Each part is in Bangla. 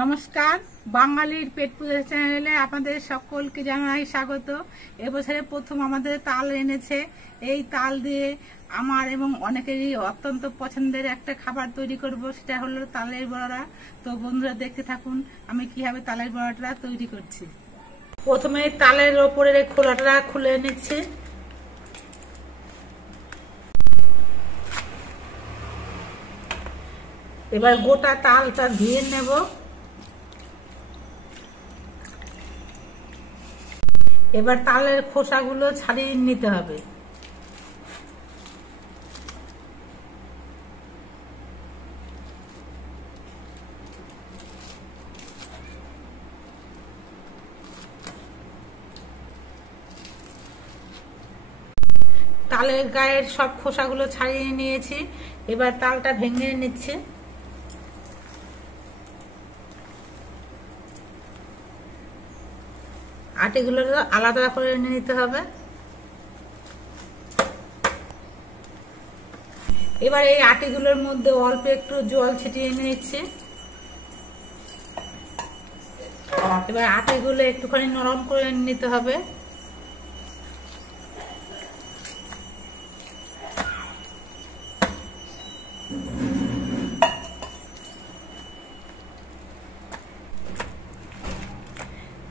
নমস্কার, বাঙালির পেট পূজা চ্যানেলে আপনাদের সকলকে জানাই স্বাগত। এবছরে প্রথম আমাদের তাল এনেছে। এই তাল দিয়ে আমার এবং অনেকেরই অত্যন্ত পছন্দের একটা খাবার তৈরি করব, সেটা হলো তালের বড়া। তো বন্ধুরা দেখতে থাকুন আমি কিভাবে তালের বড়াটা তৈরি করছি। প্রথমে তালের ওপরের খোলাটা খুলে নিচ্ছি। এবার গোটা তালটা ধুয়ে নেব। এবার তালের খোসাগুলো ছাড়িয়ে নিতে হবে। তালের গায়ের সব খোসাগুলো ছাড়িয়ে নিয়েছি। এবার তালটা ভেঙে নিচ্ছি। আটিগুলো আলাদা করে নিতে হবে। এবার এই আটিগুলোর মধ্যে অল্প একটু জল ছিটিয়ে নিচ্ছি। এবার আটিগুলো একটুখানি নরম করে নিতে হবে।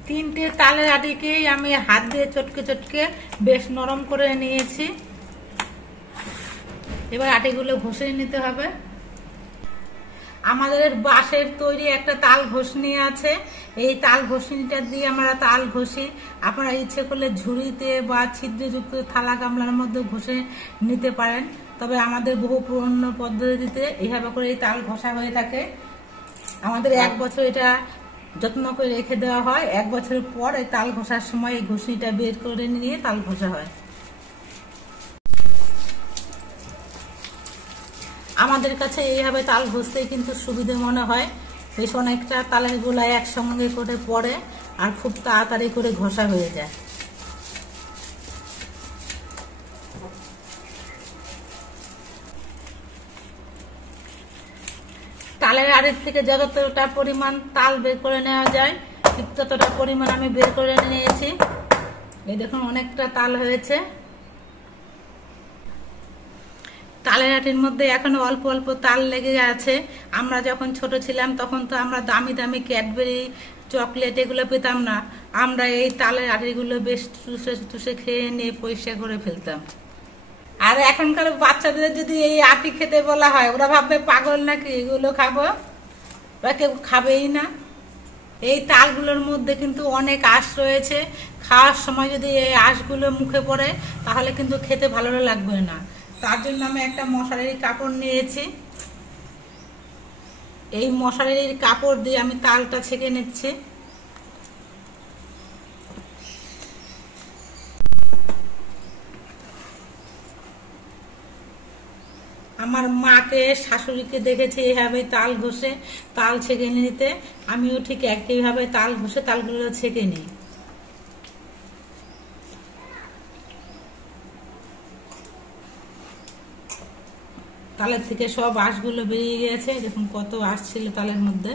তিনটে তালের আটিকেই আমি হাত দিয়ে চটকে চটকে বেশ নরম করে নিয়েছি। এবার আটিগুলো ঘষে নিতে হবে। আমাদের বাঁশের তৈরি একটা তাল ঘষনি আছে। এই তাল ঘষনিটা দিয়ে আমরা তাল ঘষি। আপনারা ইচ্ছে করলে ঝুড়িতে বা ছিদ্রযুক্ত থালা গামলার মধ্যে ঘষে নিতে পারেন। তবে আমাদের বহু পুরনো পদ্ধতিতে এইভাবে করে এই তাল ঘষা হয়ে থাকে। আমাদের এক বছর এটা যত্ন করে রেখে দেওয়া হয়। এক বছর পর এই তাল ঘষার সময় এই ঘষনিটা বের করে নিয়ে তাল ঘষা হয়। আমাদের কাছে এইভাবে তাল ঘষতে কিন্তু সুবিধে মনে হয়। বেশ অনেকটা তালের গোলা একসঙ্গে করে পড়ে আর খুব তাড়াতাড়ি করে ঘষা হয়ে যায়। তালের আড়ির থেকে যতটা পরিমাণ তাল বের করে নেওয়া যায় ঠিক ততটা পরিমাণ আমি বের করে নিয়েছি। এই দেখুন অনেকটা তাল হয়েছে। তালের আটির মধ্যে এখনো অল্প অল্প তাল লেগে আছে। আমরা যখন ছোট ছিলাম তখন তো আমরা দামি দামি ক্যাডবেরি চকলেট এগুলো পেতাম না। আমরা এই তালের আটিগুলো বেশ চুষে চুষে খেয়ে নিয়ে পরিষ্কার করে ফেলতাম। আর এখনকার বাচ্চাদের যদি এই আটি খেতে বলা হয় ওরা ভাববে পাগল নাকি, এগুলো খাবো, ওরা কেউ খাবেই না। এই তালগুলোর মধ্যে কিন্তু অনেক আঁশ রয়েছে। খাওয়ার সময় যদি এই আঁশগুলো মুখে পড়ে তাহলে কিন্তু খেতে ভালো লাগবে না। তার জন্য আমি একটা মশারির কাপড় নিয়েছি। এই মশারির কাপড় দিয়ে আমি তালটা ছেঁকে নিচ্ছি। আমার মাকে শাশুড়িকে দেখেছি এইভাবে তাল ঘষে তাল ছেঁকে নিতে। আমিও ঠিক একইভাবে তাল ঘষে তালগুলো ছেঁকে নিই। তালের থেকে সব আঁশগুলো বেরিয়ে গেছে। দেখুন কত আঁশ ছিল তালের মধ্যে।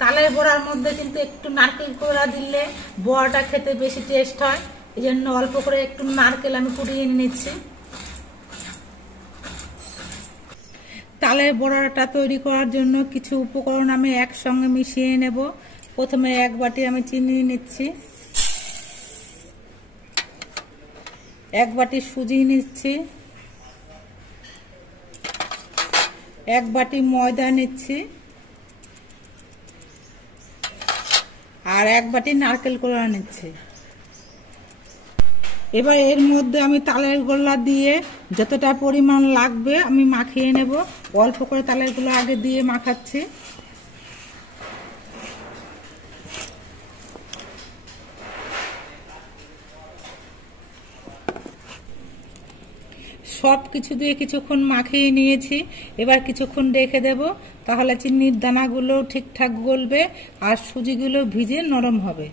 তালের বড়ার মধ্যে কিন্তু একটু নারকেল কোড়া দিলে বড়াটা খেতে বেশি টেস্ট হয়। এই জন্য অল্প করে একটু নারকেল আমি কুড়িয়ে নিচ্ছি। তালের বড়াটা তৈরি করার জন্য কিছু উপকরণ আমি একসঙ্গে মিশিয়ে নেব। প্রথমে এক বাটি আমি চিনি নিচ্ছি, এক বাটি সুজি নিচ্ছি, এক বাটি ময়দা নিচ্ছি আর এক বাটি নারকেল কোড়া নিচ্ছি। এবার এর মধ্যে আমি তালের গোলা দিয়ে যতটা পরিমাণ লাগবে আমি মাখিয়ে নেব। অল্প করে তালের গোলা আগে দিয়ে মাখাচ্ছি। সব কিছু দিয়ে কিছুক্ষণ মাখিয়ে নিয়েছি। এবার কিছুক্ষণ রেখে দেব, তাহলে চিনির দানাগুলো ঠিকঠাক গলবে আর সুজিগুলো ভিজে নরম হবে।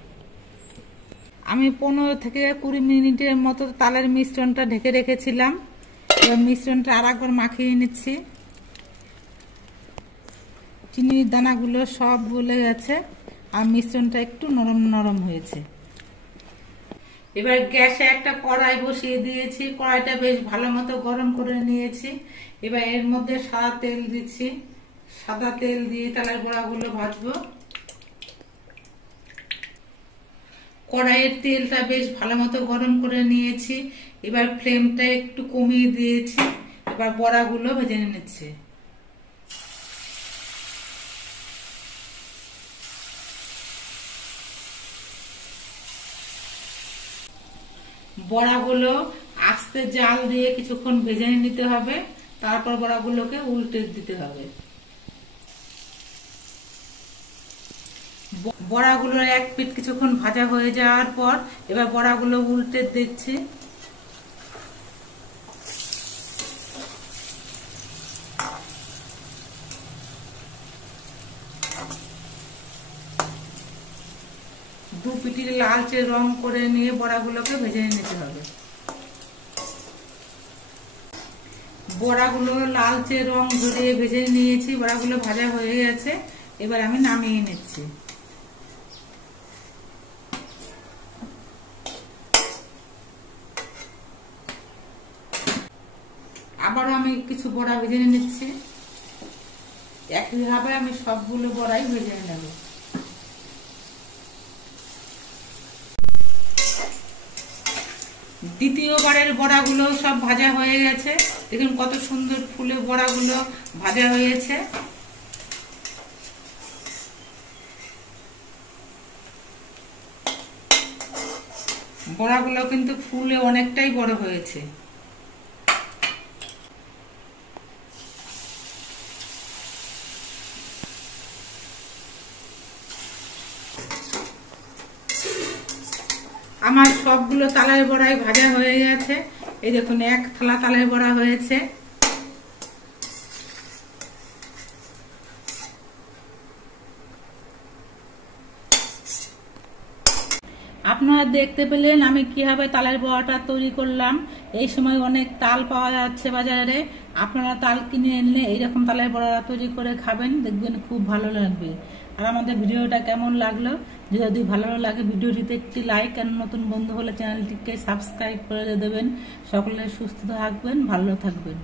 আমি 15 থেকে 20 মিনিটের মতো তালের মিশ্রণটা ঢেকে রেখেছিলাম। এবার মিশ্রণটা আর একবার মাখিয়ে নিচ্ছি। চিনির দানাগুলো সব গলে গেছে আর মিশ্রণটা একটু নরম নরম হয়েছে। এবার গ্যাসে একটা কড়াই বসিয়ে দিয়েছি, কড়াইটা বেশ ভালো মতো গরম করে নিয়েছি। এবার এর মধ্যে সাদা তেল দিচ্ছি, সাদা তেল দিয়ে তালের বড়াগুলো ভাজবো। কড়াইয়ের তেলটা বেশ ভালো মতো গরম করে নিয়েছি। এবার ফ্লেমটা একটু কমিয়ে দিয়েছি। এবার বড়াগুলো ভেজে নিচ্ছি। বড়াগুলো আস্তে জাল দিয়ে কিছুক্ষণ ভেজে নিতে হবে, তারপর বড়াগুলোকে উল্টে দিতে হবে। বড়াগুলোর এক পিঠ কিছুক্ষণ ভাজা হয়ে যাওয়ার পর এবার বড়াগুলো উল্টে দিচ্ছি। দু পিঠের লালচে রং করে নিয়ে বড়াগুলোকে ভেজে নিতে হবে। বড়াগুলো লালচে রং ধরিয়ে ভেজে নিয়েছি, বড়াগুলো ভাজা হয়ে গেছে। এবার আমি নামিয়ে নিচ্ছি। আবারও আমি কিছু বড়া ভেজে নিচ্ছি। একইভাবে আমি সবগুলো বড়াই ভেজে নেব। দ্বিতীয়বারের বড়াগুলো সব ভাজা হয়ে গেছে। দেখুন কত সুন্দর ফুলে বড়াগুলো ভাজা হয়েছে। বড়াগুলো কিন্তু ফুলে অনেকটাই বড় হয়েছে। আমার সবগুলো তালের বড়াই ভাজা হয়ে গেছে। এই দেখুন এক থালা তালের বড়া হয়েছে। আপনারা দেখতে পেলেন আমি কিভাবে তালের বড়াটা তৈরি করলাম। এই সময় অনেক তাল পাওয়া যাচ্ছে বাজারে। আপনারা তাল কিনে এনে এইরকম তালের বড়া তৈরি করে খাবেন, দেখবেন খুব ভালো লাগবে। আর আমাদের ভিডিওটা কেমন লাগলো, যদি ভালো লাগে ভিডিওটিতে একটি লাইক আর নতুন বন্ধু হলে চ্যানেলটিকে সাবস্ক্রাইব করে দেবেন। সকলে সুস্থ থাকবেন, ভালো থাকবেন।